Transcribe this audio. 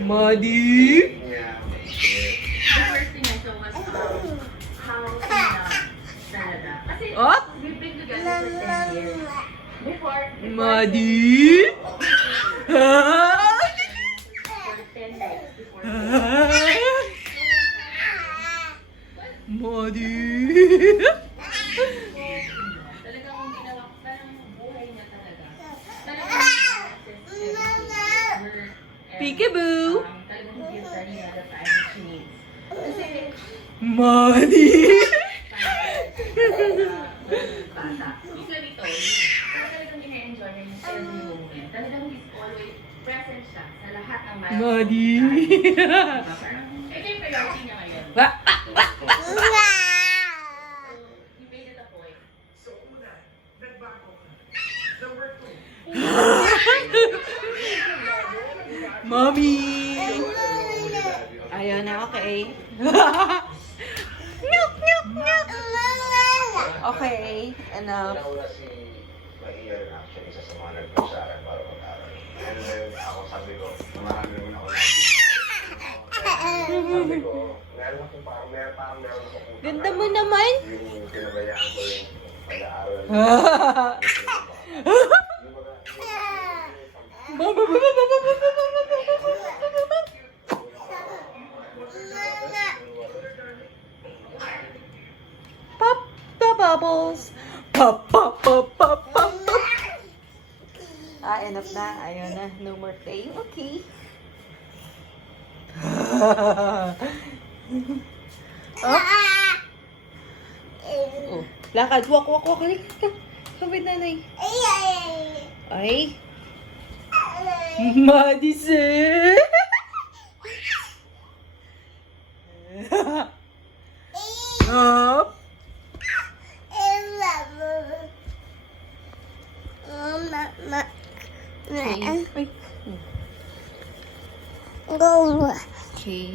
Madi? The first thing I saw was how talaga. Kasi What? we've been together for 10 years. Before Madi? for 10 years. Before Madi? talagang kung ginawa ko, parang buhay niya talaga. Talagang Peekaboo! talagang give Sarina the time that she needs. Kasi, Madi? bata. Usually to, talagang ina-enjoy niya yung every moment. Talagang he's always present siya sa lahat ng mga Madi? Ito yung priority niya ngayon. He made it a point. Mommy! Ayaw na, okay. Nyuk, nyuk, nyuk. Okay, enough. Nauna si Mahiyan actually isa sa mga nag-push sa akin para mag-aral. And then ako sabi ko, marami naman ako sabi ko, meron akong parang meron akong Ganda mo naman. yung pinabayaan ko yung pag-aaral. Pop the bubbles. Pop, pop, pop, pop, pop, pop. Enough na. Ayaw na. No more playing. Okay. Oh. Oh. Lakad. Walk, walk, walk. Halika. Kapit nanay. Ay. Madison. Up. Okay. Go. Okay.